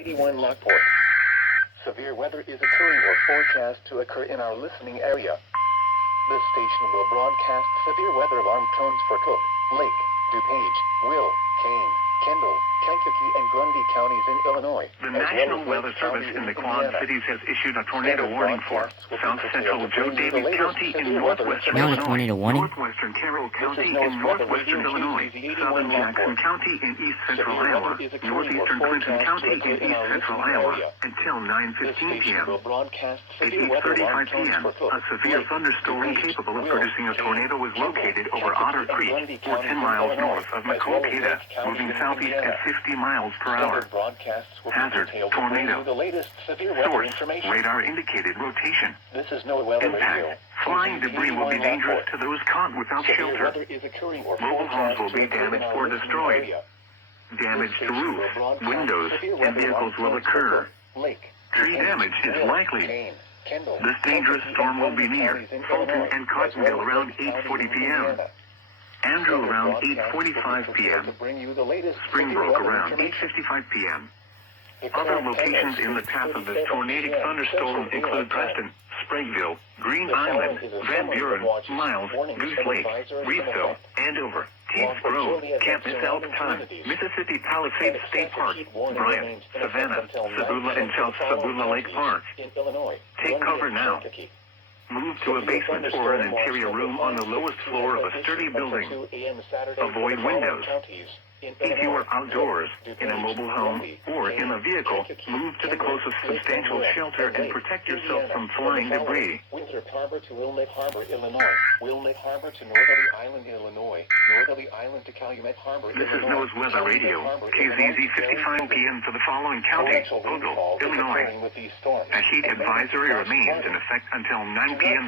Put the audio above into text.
81 Lockport. Severe weather is occurring or forecast to occur in our listening area. This station will broadcast severe weather alarm tones for Cook, Lake, DuPage, Will, Kane, Kendall, Kankakee, and Grundy counties in Illinois. The National Weather Service in the Quad Cities has issued a tornado warning for South Central Joe Daviess County in northwestern Now a Illinois, tornado warning? northwestern Carroll County in northwestern Illinois, southern Jackson County in east central Iowa, northeastern Clinton County in east central Iowa, until 9:15 p.m. At 8:35 p.m., a severe thunderstorm capable of producing a tornado was located over Otter Creek, or 10 miles north of Maquoketa, moving southeast at 50 miles per hour. Hazard, tornado. Source, radar-indicated rotation. This is no weather Impact, flying debris will be dangerous to those caught without shelter. Mobile homes will be damaged or destroyed. Damage to roof, windows, and vehicles will occur. Tree damage is likely. This dangerous storm will be near Fulton and Cottonville around 8:40 p.m. Andrew around 8:45 p.m. Springbrook around 8:55 p.m. Other locations in the path of this tornadic thunderstorm include Preston, Springville, Green Island, Van Buren, Miles, Goose Lake, Reedville, Andover, Teeds Grove, Camp South Time, Mississippi Palisades State Park, Bryant, Savannah, Sabula, and South Sabula Lake Park. Take cover now. Move to a basement or an interior room on the lowest floor of a sturdy building. Avoid windows. If you are outdoors, in a mobile home, or in a vehicle, move to the closest substantial shelter and protect yourself from flying debris. Winthrop Harbor to Wilmette Harbor, Illinois. Wilmette Harbor to Northerly Island, Illinois. Northerly Island to Calumet Harbor, This is Illinois. NOAA's Weather Radio, KZZ 55 p.m. for the following county, Ogle, Illinois. A heat advisory remains in effect until 9 p.m.